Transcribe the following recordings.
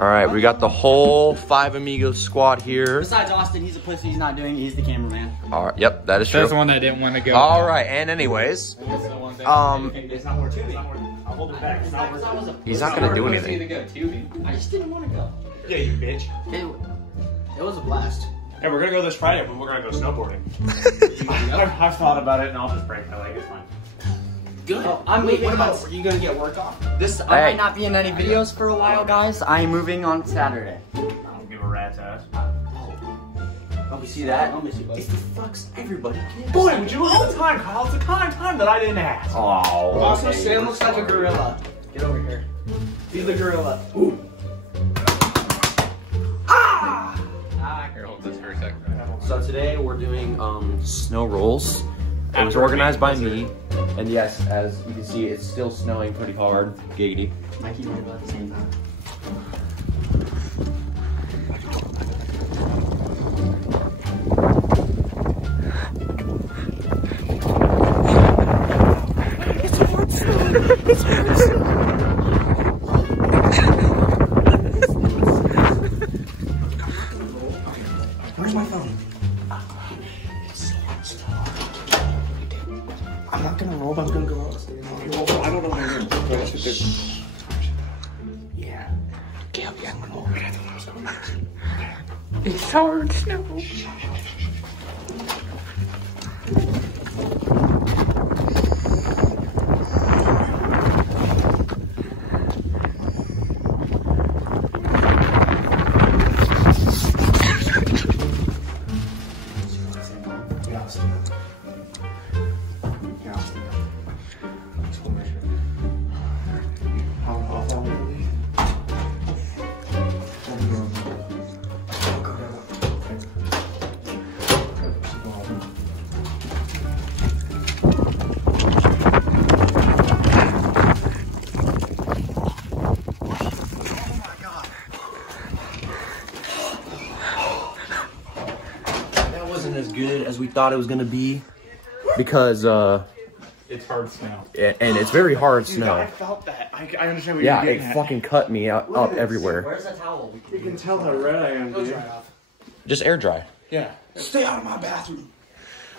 All right, we got the whole 5 Amigos squad here. Besides Austin, he's a pussy. He's not doing it. He's the cameraman. All right, yep, that is true. That's the one that didn't want to go. All right, and anyways, It's not more tubing. I'll hold it back. he's not gonna do anything. I just didn't want to go. Yeah, you bitch. It was a blast. Hey, we're gonna go this Friday, but we're gonna go snowboarding. I've thought about it, and I'll just break my leg. It's fine. Good. Wait, what about, are you gonna get work off? I might not be in any videos for a while, guys. I am moving on Saturday. I don't give a rat's ass. Oh, you see that? It's the fucks everybody gives. Boy, would you look at the time, Kyle? It's the kind of time that I didn't ask. Oh. Also, Sam looks like a gorilla. Get over here. He's the gorilla. Ooh. Here, hold this for a second. So today we're doing snow rolls. It was organized by me, and yes, as you can see, it's still snowing pretty hard. Giggity. I keep moving at the same time. Where's my phone? I'm not gonna roll, but I'm gonna go out. I don't know what I'm gonna do. Yeah. Okay, I'm gonna roll. It's hard snow. As good as we thought it was gonna be, because It's hard snow. and it's very hard snow. I felt that. I understand what Yeah, you're it getting at. fucking cut me up everywhere. Where's the towel? You can tell how red I am, dude. Just air dry. Yeah. Stay out of my bathroom.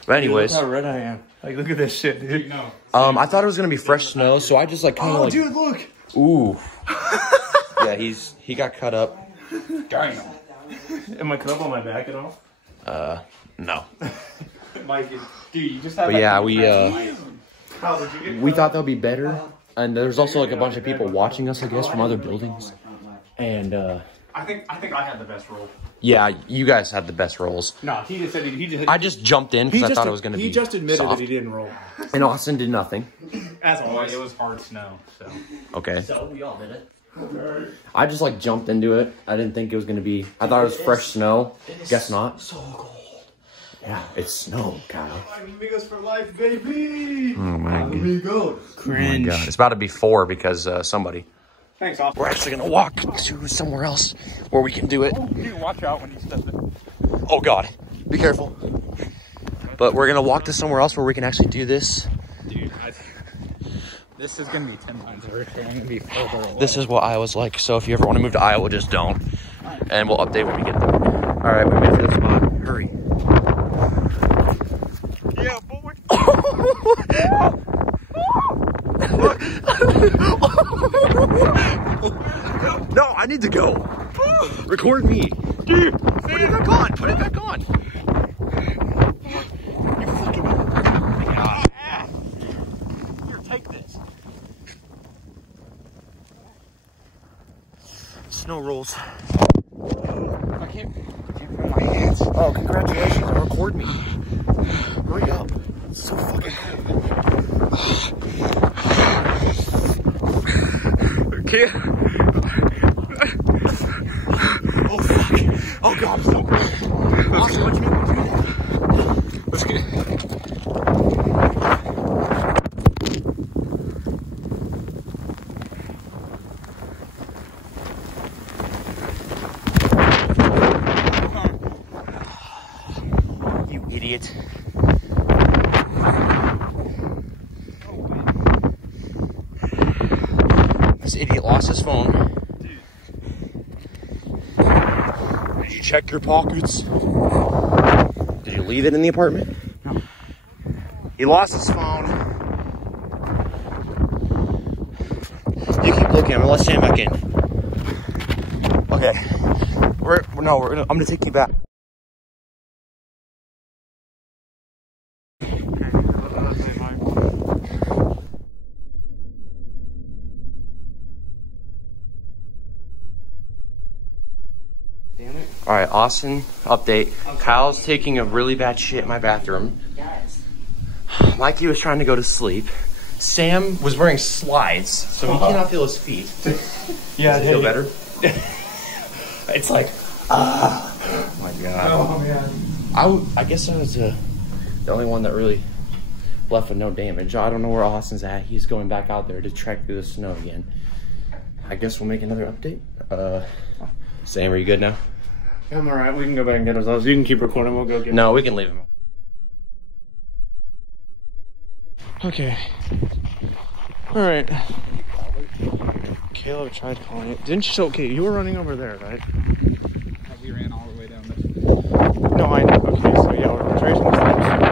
But anyways, Look how red I am. Like, look at this shit, dude. No. I thought it was gonna be fresh snow, so I just like kind of Oh, like, dude, look. ooh. Yeah, he got cut up. Darn. Am I cut up on my back at all? No. Mike, dude, you just have. But yeah, we How did you get? we thought that would be better, and there's also like a bunch of people watching us, I guess, from other buildings, and I think I had the best roll. yeah, you guys had the best rolls. No, he just said he just. I just jumped in because I thought it was gonna be. He just admitted soft. that he didn't roll. And Austin did nothing. As Oh, always. it was hard snow, so. Okay. So we all did it. I just like jumped into it. I didn't think it was gonna be. I thought it was fresh snow. Guess not. So cold. Yeah, it's snow, Kyle. Amigos for life, baby. Oh my god. Amigos. Oh my god. It's about to be 4 because somebody. Thanks, Austin. We're actually gonna walk to somewhere else where we can do it. Dude, watch out when he says it. Oh god, be careful. But we're gonna walk to somewhere else where we can actually do this. Dude, this is going to be 10 times worse. I'm going to be further away. This is what Iowa's like. So if you ever want to move to Iowa, just don't. And we'll update when we get there. All right, we made it to the spot. Hurry. Yeah, boy. No, I need to go. Record me. Dude, put it back on. Put it back on. You fucking... Here, take this. Snow rolls. I can't feel my hands. Oh, congratulations. Record me. Hurry up. It's so fucking cold. Can't. Oh, fuck. Oh, God. I'm so cold. Austin, what'd you make me do that? Let's get it. You idiot. This idiot lost his phone. Dude. check your pockets. Did you leave it in the apartment? No. He lost his phone. You keep looking. I'm gonna let Sam back in. Okay. I'm gonna take you back. All right, Austin, update. Kyle's taking a really bad shit in my bathroom. Mikey was trying to go to sleep. Sam was wearing slides, so he cannot feel his feet. Yeah, does it feel better? It's like, oh my god. oh man. I guess I was the only one that really left with no damage. I don't know where Austin's at. He's going back out there to trek through the snow again. I guess we'll make another update. Sam, are you good now? I'm alright. We can go back and get ourselves. You can keep recording. We'll go get. No, we can leave him. Okay. Alright. Caleb tried calling it. Didn't you? Okay, you were running over there, right? We ran all the way down this. No, I know. Okay, so yeah, we're tracing the steps.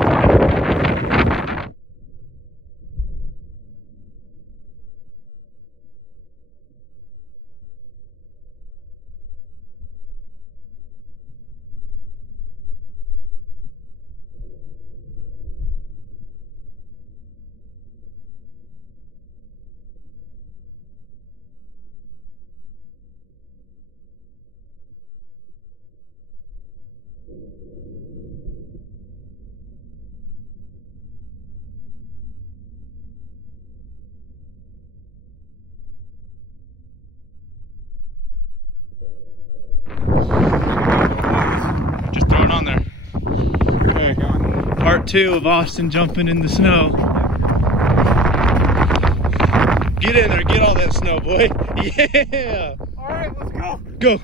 Just throw it on there. Okay. Part 2 of Austin jumping in the snow. Get in there, get all that snow, boy. Yeah. Alright, let's go. Go.